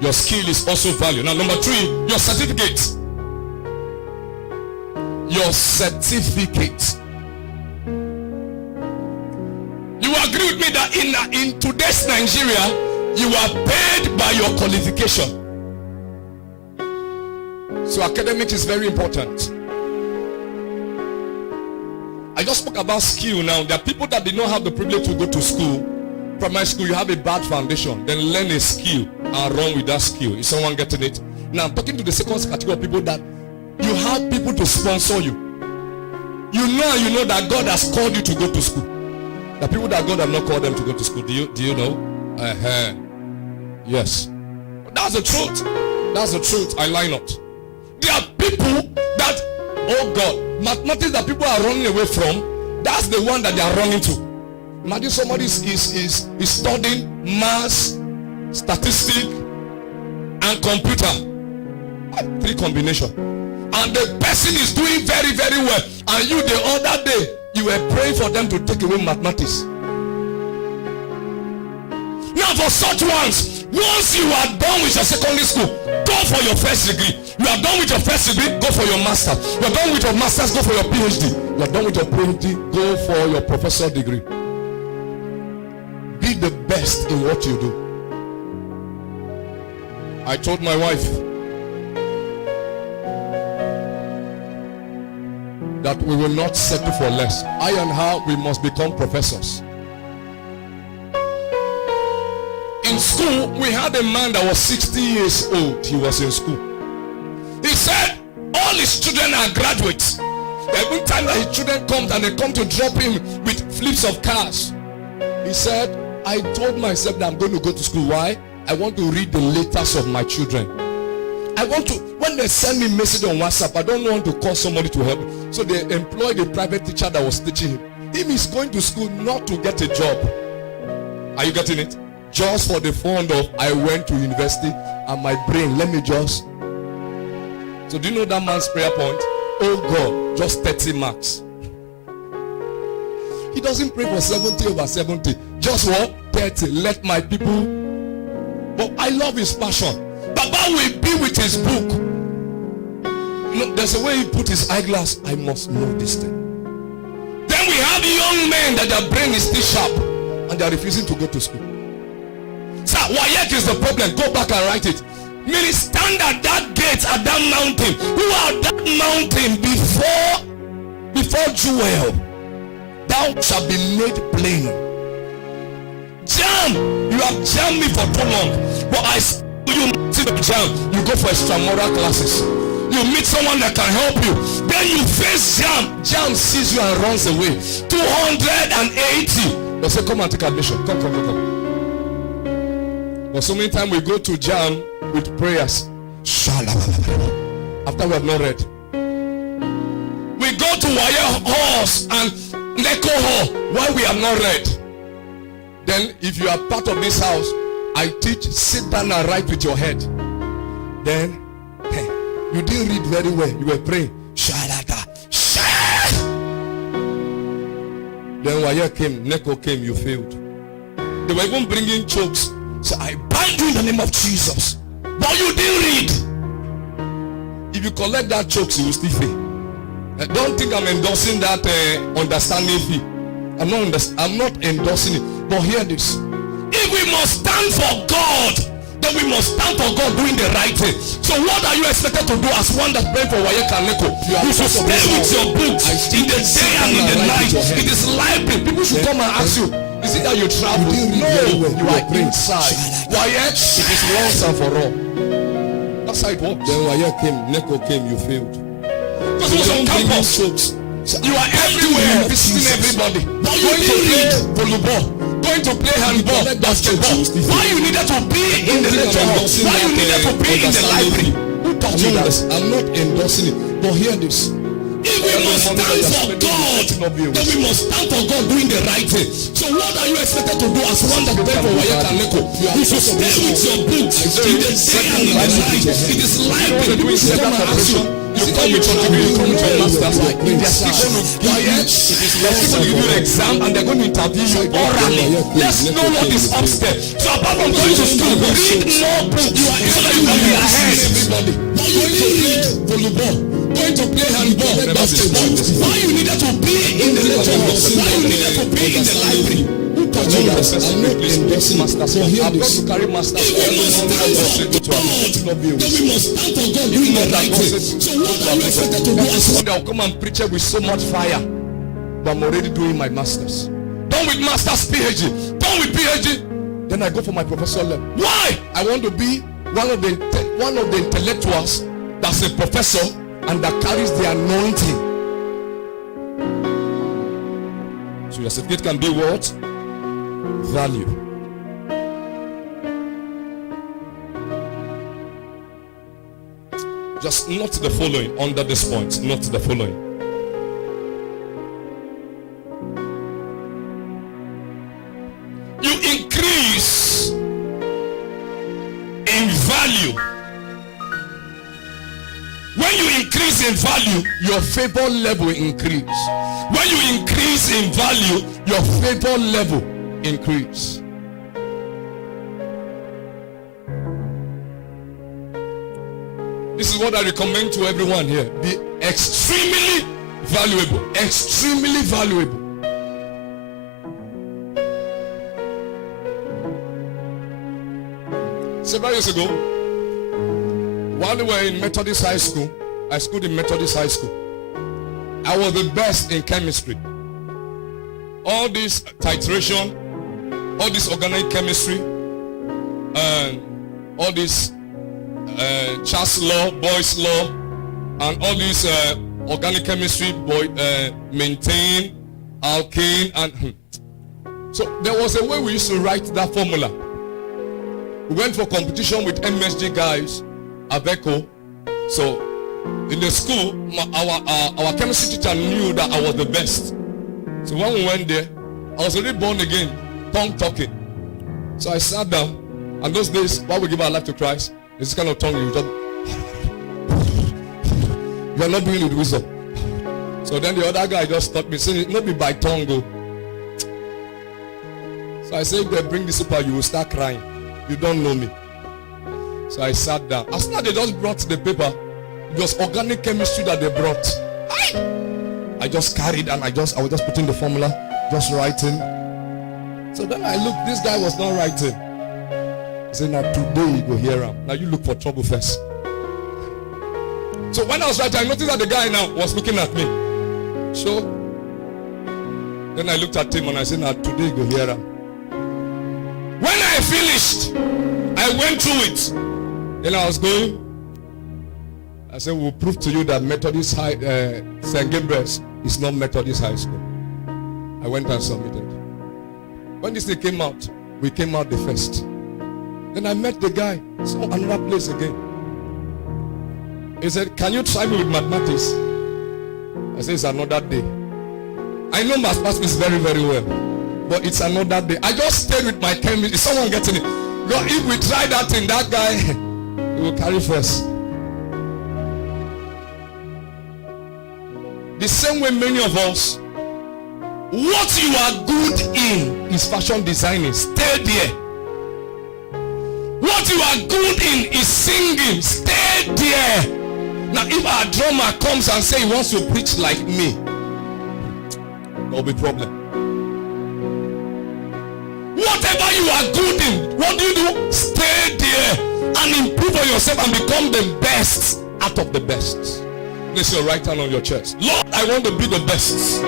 Your skill is also value. Now, number 3, your certificate. Your certificate. You agree with me that in today's Nigeria, you are paid by your qualification. So academic is very important. I just spoke about skill now. There are people that did not have the privilege to go to school. Primary school, you have a bad foundation. Then learn a skill and run with that skill. Is someone getting it? Now I'm talking to the second category of people that you have people to sponsor you. You know that God has called you to go to school. The people that God have not called them to go to school. Do you know? Yes. That's the truth. That's the truth. I lie not. There are people that, oh God, mathematics that people are running away from, that's the one that they are running to. Imagine somebody is studying maths, statistics, and computer. 3 combination. And the person is doing very, very well. And you, the other day, you were praying for them to take away mathematics. Now for such ones, once you are done with your secondary school, go for your first degree. You are done with your first degree, go for your master. You are done with your masters, go for your PhD. You are done with your PhD, go for your professor degree. Be the best in what you do. I told my wife that we will not settle for less. I and her, we must become professors. In school, we had a man that was 60 years old. He was in school. He said all his children are graduates. Every time that his children come and they come to drop him with flips of cars, he said, I told myself that I'm going to go to school. Why? I want to read the letters of my children. I want to, when they send me a message on WhatsApp, I don't want to call somebody to help. So they employed a private teacher that was teaching him. Him is going to school not to get a job. Are you getting it? Just for the fun of, I went to university and my brain, let me just. So do you know that man's prayer point? Oh God, just 30 marks. He doesn't pray for 70 over 70. Just what? 30. Let my people. But I love his passion. Baba will be with his book. You know, there's a way he put his eyeglass. I must know this thing. Then we have young men that their brain is still sharp and they are refusing to go to school. Sir, Wayek is the problem. Go back and write it. Meaning stand at that gate at that mountain. Who are that mountain before Jewel? Thou shalt be made plain. Jam! You have jammed me for too long. But I you see the jam. You go for extramural classes. You meet someone that can help you. Then you face jam. Jam sees you and runs away. 280. They say, come and take admission. Come. But so many times we go to jam with prayers. After we have not read. We go to Wire Halls and Neko Hall while we have not read. Then if you are part of this house, I teach, sit down and write with your head. Then you didn't read very well. You were praying. Then Wire came, Neko came, you failed. They were even bringing chokes. So I bind you in the name of Jesus. But you didn't read. If you collect that chokes, you will still fail. Don't think I'm endorsing that understanding fee. I'm not endorsing it. But hear this. If we must stand for God, then we must stand for God doing the right thing. So what are you expected to do as one that prayed for Wayek and Neko? You should stay with your books in the day and in the night. It is library. People should come and ask you, is it that you travel? No, you are inside. Wayek, it is once and for all. That's how it works. Then Wayek came, Neko came, you failed. Because it was on campus. You are everywhere, visiting everybody. Going to play volleyball, going to play handball, basketball. Why you needed to be in the lecture hall? Why you needed to be in the library? Who taught you that? I'm not endorsing it, but hear this. If we must stand for God, then we must stand for God doing the right thing. So what are you expected to do as one that prayed for Wayek and Neko? You should stay with your books in the day and in the night. It is library. People should come and ask you. You come with your degree, you come with your master's. They're still going to quiet. They're still going to give you an exam and they're going to interview you orally. Let's know what is upstairs. So apart from going to school, read more books. You are study, going to read volleyball, going to play handball, basketball. Why you needed to be in the lecture hall? Why you needed to be in the library? Who taught you that? I'm not in master. So I've got to carry master. Then we must stand for God. Doing the right thing. So what are you expected to do as one day I'll come and preach it with so much fire, but I'm already doing my masters. Done with master's PhD. Done with PhD. Then I go for my professor level. Why? I want to be one of the intellectuals that's a professor and that carries the anointing. So your certificate can be what? Value. Just note the following under this point. Note the following. You increase in value. When you increase in value, your favor level increase. When you increase in value, your favor level increase. This is what I recommend to everyone here. Be extremely valuable. Extremely valuable. Several years ago, while we were in Methodist High School, I schooled in Methodist High School. I was the best in chemistry. All this titration, all this organic chemistry, and all this Charles law, Boy's law, and all this organic chemistry, maintain, alkane, and so there was a way we used to write that formula. We went for competition with MSG guys, Aveco. So in the school, our chemistry teacher knew that I was the best. So when we went there, I was already born again, tongue talking. So I sat down, and those days, while we give our life to Christ, this kind of tongue you just, you are not doing it with wisdom. So then the other guy just stopped me, saying, "Not be by tongue, go." So I said, "If they bring this super, you will start crying. You don't know me." So I sat down. As soon as they just brought the paper, it was organic chemistry that they brought. I just carried and I was just putting the formula, just writing. So then I looked, this guy was not writing. I said, "Now today you go hear him. Now you look for trouble first." So when I was writing, I noticed that the guy now was looking at me. So then I looked at him and I said, "Now today you go hear him." When I finished, I went through it. Then I was going. I said, "We'll prove to you that Methodist High, St. Gabriel's is not Methodist High School." I went and submitted. When this thing came out, we came out the first. Then I met the guy, saw another place again. He said, "Can you try me with mathematics?" I said, "It's another day." I know mathematics very, very well, but it's another day. I just stayed with my chemistry. Is someone getting it? God, if we try that thing, that guy, he will carry first. The same way many of us, what you are good in is fashion designing. Stay there. What you are good in is singing. Stay there. Now if our drummer comes and says he wants to preach like me, there will be problem. Whatever you are good in, what do? Stay there and improve on yourself and become the best out of the best. Place your right hand on your chest. Lord, I want to be the best.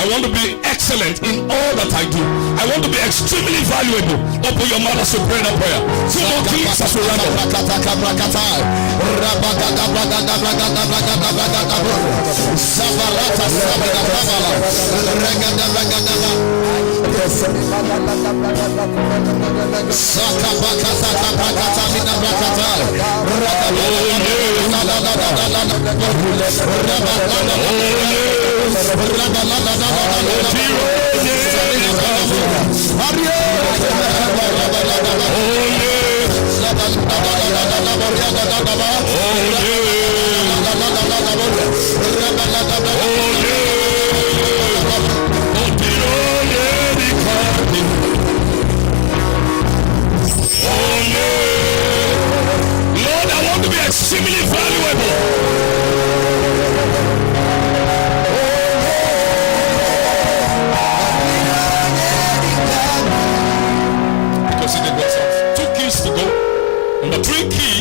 I want to be excellent in all that I do. I want to be extremely valuable. Open your mouth as you pray that prayer. Two more clicks as we run up. extremely valuable. Because it was 2 keys to go. Number 3 key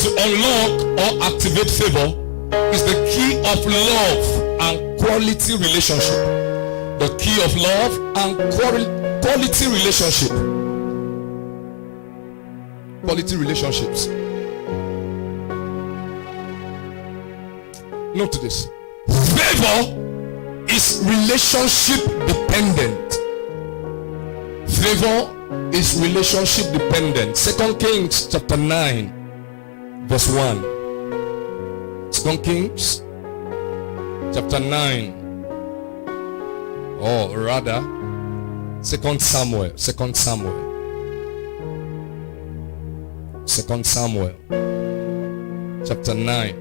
to unlock or activate favor is the key of love and quality relationship. The key of love and quality relationship. Quality relationships. Note this. Favor is relationship dependent. Favor is relationship dependent. 2 Kings chapter 9 verse 1. 2 Kings chapter 9, or rather 2 Samuel chapter 9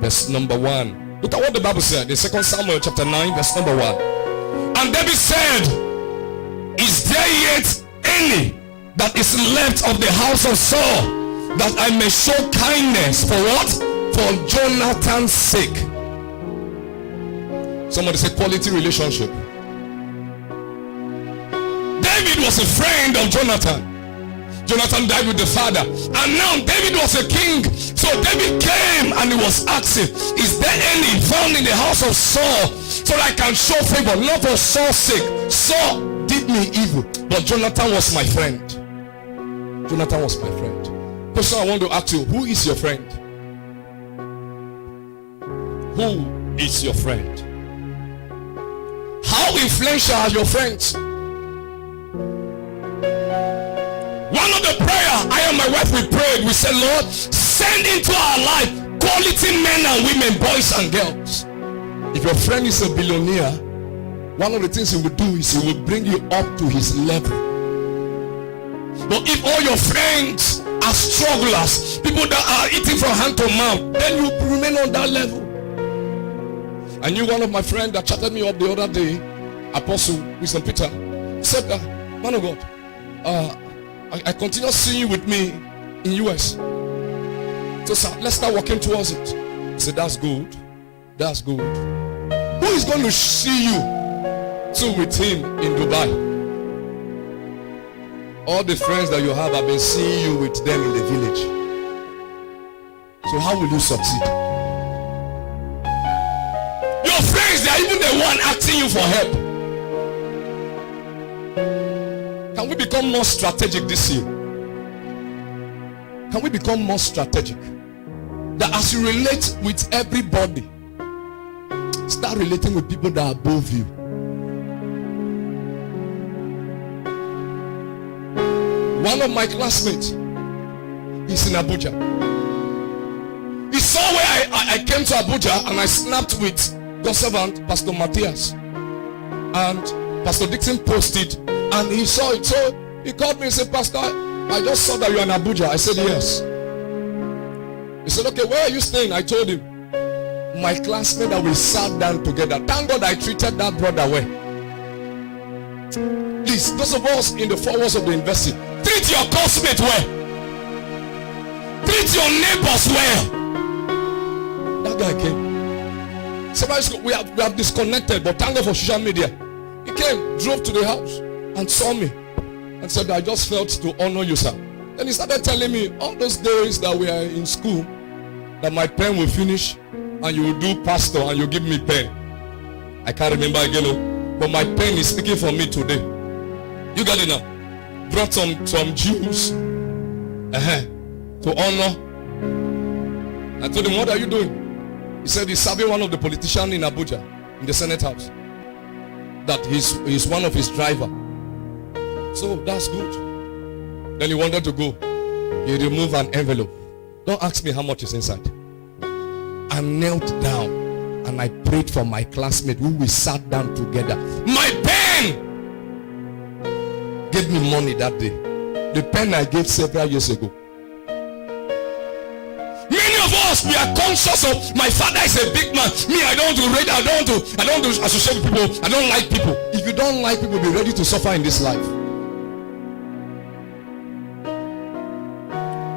verse number 1. Look at what the Bible said in 2 Samuel chapter 9 verse number 1. And David said, is there yet any that is left of the house of Saul, that I may show kindness for what? For Jonathan's sake. Somebody say quality relationship. David was a friend of Jonathan. Jonathan died with the father, and now David was a king. So David came and he was asking, is there any found in the house of Saul, so that I can show favor, not for Saul's sake? Saul did me evil, but Jonathan was my friend. Jonathan was my friend. Question I want to ask you, who is your friend? Who is your friend? How influential are your friends? One of the prayer I and my wife, we prayed, we said, Lord, send into our life quality men and women, boys and girls. If your friend is a billionaire, one of the things he will do is he will bring you up to his level. But if all your friends are strugglers, people that are eating from hand to mouth, then you remain on that level. I knew one of my friends that chatted me up the other day, Apostle Wisdom Peter, said that, man of God, I continue seeing you with me in US. So sir, let's start working towards it. I said, that's good. That's good. Who is going to see you too with him in Dubai? All the friends that you have, I've been seeing you with them in the village. So how will you succeed? Your friends, they are even the one asking you for help. Can we become more strategic this year? Can we become more strategic? That as you relate with everybody, start relating with people that are above you. One of my classmates is in Abuja. He saw where I came to Abuja, and I snapped with God's servant, Pastor Matthias. And Pastor Dixon posted, and he saw it. So he called me and said, Pastor, I just saw that you're in Abuja. I said, yes. He said, okay, where are you staying? I told him, my classmate that we sat down together. Thank God I treated that brother well. Please, those of us in the 4 walls of the university, treat your classmate well. Treat your neighbors well. That guy came. Somebody, we have disconnected, but thank God for social media. He came, drove to the house, and saw me, and said, I just felt to honor you, sir. Then he started telling me all those days that we are in school, that my pen will finish, and you will do pastor, and you give me pen. I can't remember again, but my pen is speaking for me today. You got it now. Brought some Jews to honor. I told him, what are you doing? He said he's serving one of the politicians in Abuja, in the Senate House. That he's one of his driver. So that's good. Then he wanted to go. He removed an envelope. Don't ask me how much is inside. I knelt down and I prayed for my classmate who we sat down together. My pen gave me money that day. The pen I gave several years ago. Many of us, we are conscious of, my father is a big man. Me, I don't want to read, I don't want to associate with people. I don't like people. If you don't like people, be ready to suffer in this life.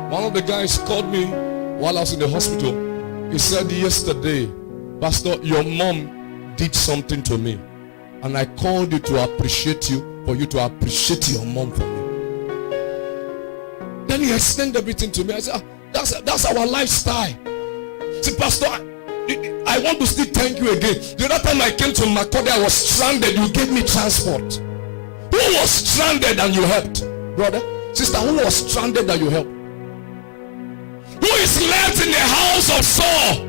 One of the guys called me while I was in the hospital. He said, yesterday, Pastor, your mom did something to me. And I called you to appreciate you, for you to appreciate your mom for me. Then he explained everything to me. I said, that's our lifestyle. See, Pastor, I want to still thank you again. The other time I came to Makode, I was stranded. You gave me transport. Who was stranded and you helped? Brother, sister, who was stranded that you helped? Who is left in the house of Saul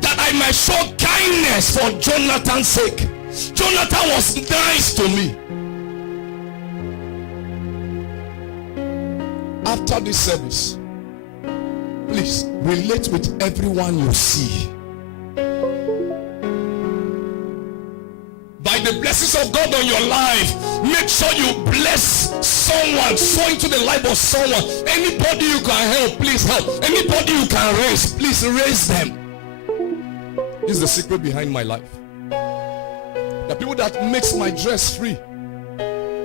that I might show kindness for Jonathan's sake? Jonathan was nice to me. After this service, please relate with everyone you see. By the blessings of God on your life, make sure you bless someone, sow into the life of someone. Anybody you can help, please help. Anybody you can raise, please raise them. This is the secret behind my life. The people that makes my dress free.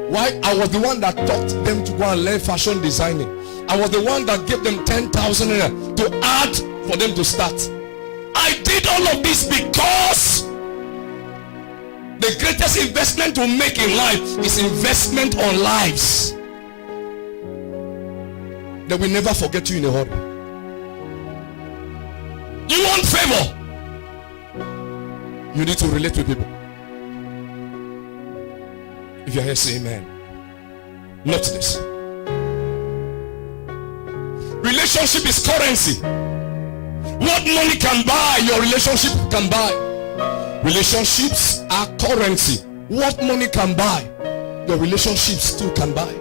Why? I was the one that taught them to go and learn fashion designing. I was the one that gave them 10,000 to add for them to start. I did all of this because the greatest investment to make in life is investment on lives. They will never forget you in a hurry. You want favor? You need to relate with people. If you're here, say amen. Note this. Relationship is currency. What money can buy, your relationship can buy. Relationships are currency. What money can buy, your relationships too can buy.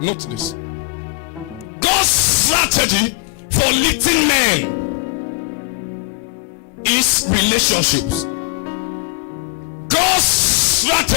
Note this. God's strategy for lifting men is relationships. God's strategy